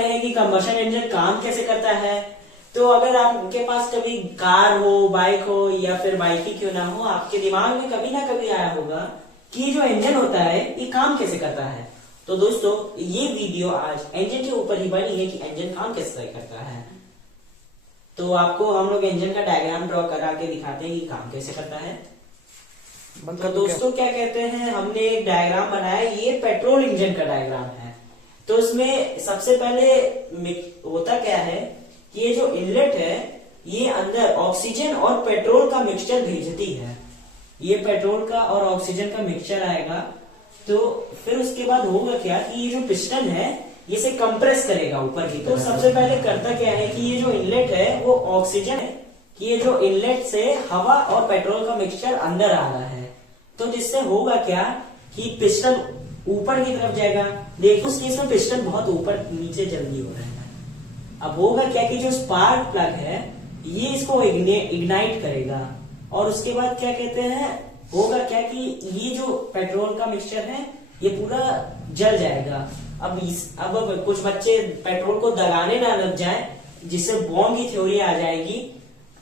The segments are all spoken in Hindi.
वाले हैं कि कंबशन इंजन काम कैसे करता है। तो अगर आपके पास कभी कार हो, बाइक हो, या फिर बाइक ही क्यों ना हो, आपके दिमाग में कभी ना कभी आया होगा कि जो इंजन होता है ये काम कैसे करता है। तो दोस्तों ये वीडियो आज इंजन के ऊपर ही बनी है कि इंजन काम कैसे करता है। तो आपको हम लोग इंजन का डायग्राम ड्रॉ करा के दिखाते हैं कि काम कैसे करता है। तो दोस्तों क्या कहते हैं, हमने एक डायग्राम बनाया, ये पेट्रोल इंजन का डायग्राम है। तो इसमें सबसे पहले होता क्या है कि ये जो इनलेट है ये अंदर ऑक्सीजन और पेट्रोल का मिक्सचर भेजती है। ये पेट्रोल का और ऑक्सीजन का मिक्सचर आएगा। तो फिर उसके बाद होगा क्या कि ये जो पिस्टन है ये इसे कंप्रेस करेगा ऊपर की। तो सबसे पहले करता क्या है कि ये जो इनलेट है वो ऑक्सीजन है कि ये जो इनलेट से हवा और पेट्रोल का मिक्सचर अंदर आ रहा है। तो जिससे होगा क्या कि पिस्टन ऊपर की तरफ जाएगा। देखो उस केस में पिस्टन बहुत ऊपर नीचे जल्दी हो रहा है। अब होगा क्या कि जो स्पार्क प्लग है ये इसको इग्नाइट करेगा और उसके बाद क्या कहते हैं होगा क्या कि ये जो पेट्रोल का मिक्सचर है ये पूरा जल जाएगा। अब कुछ बच्चे पेट्रोल को दगाने ना लग जाए जिससे बॉम्ब की थ्योरी आ जाएगी,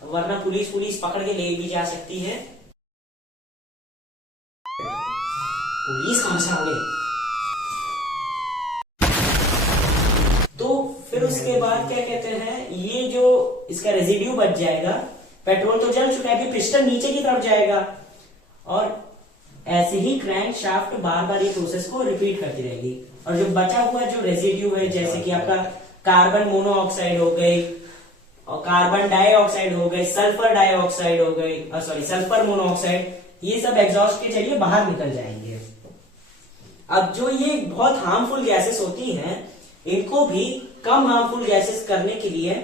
वरना पुलिस पकड़ के ले भी जा सकती है। पुलिस कहां से आ गई? तो फिर उसके बाद क्या कहते हैं ये जो इसका रेजिड्यू बच जाएगा। पेट्रोल तो जल चुका है, अभी पिस्टन नीचे की तरफ जाएगा और ऐसे ही क्रैंक शाफ्ट बार बार ये प्रोसेस को रिपीट करती रहेगी। और जो बचा हुआ जो रेजिड्यू है जैसे कि आपका कार्बन मोनोऑक्साइड हो गई और कार्बन डाइऑक्साइड हो गई, सल्फर डाइऑक्साइड हो गई, सल्फर मोनोऑक्साइड, ये सब एग्जॉस्ट के जरिए बाहर निकल जाएंगे। अब जो ये बहुत हार्मफुल गैसेस होती हैं इनको भी कम हार्मफुल गैसेस करने के लिए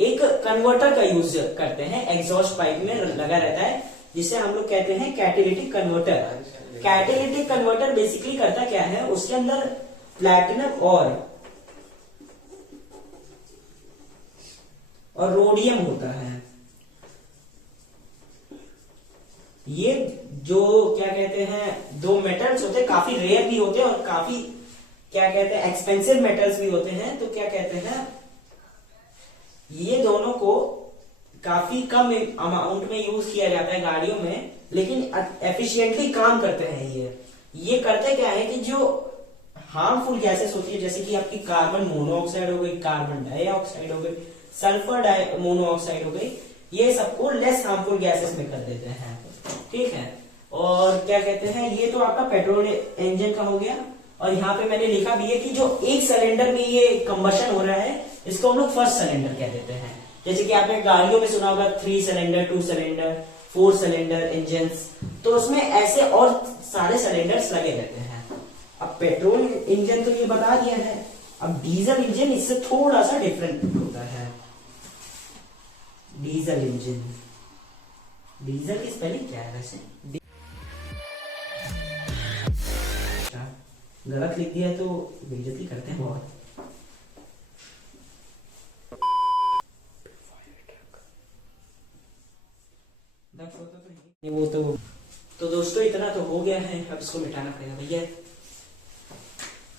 एक कन्वर्टर का यूज करते हैं। एग्जॉस्ट पाइप में लगा रहता है जिसे हम लोग कहते हैं catalytic converter. Catalytic converter basically करता क्या है, उसके अंदर प्लैटिनम और रोडियम होता है। ये जो क्या कहते हैं दो मेटल्स होते हैं, काफी रेयर भी होते हैं और काफी क्या कहते हैं एक्सपेंसिव मेटल्स भी होते हैं। तो क्या कहते हैं ये दोनों को काफी कम अमाउंट में यूज किया जाता है गाड़ियों में, लेकिन एफिशिएंटली काम करते हैं। ये करते क्या है कि जो हार्मफुल गैसेस होती है जैसे कि आपकी कार्बन मोनोऑक्साइड हो गई, कार्बन डाइऑक्साइड हो गई, सल्फर मोनोऑक्साइड हो गई, ये सबको लेस हार्मफुल गैसेस में कर देते हैं। ठीक है। और क्या कहते हैं ये तो आपका पेट्रोल इंजन का हो गया। और यहाँ पे मैंने लिखा भी है कि जो एक सिलेंडर में ये कंबशन हो रहा है इसको हम लोग फर्स्ट सिलेंडर कह देते हैं। जैसे कि आपने गाड़ियों में सुना होगा 3 सिलेंडर, 2 सिलेंडर, 4 सिलेंडर इंजन, तो उसमें ऐसे और सारे सिलेंडर्स लगे रहते हैं। अब पेट्रोल इंजन तो ये बता दिया है। अब डीजल इंजन इससे थोड़ा सा डिफरेंट होता है। डीजल इंजन, डीजल की स्पेलिंग क्या है वैसे? गलत लिख दिया तो बेइज्जती करते हैं बहुत। वो तो दोस्तों इतना तो हो गया है, अब इसको मिटाना पड़ेगा भैया।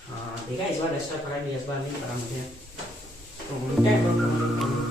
हाँ देखा इस बार एक्स्ट्रा पड़ा, इस बार नहीं पड़ा मुझे। तो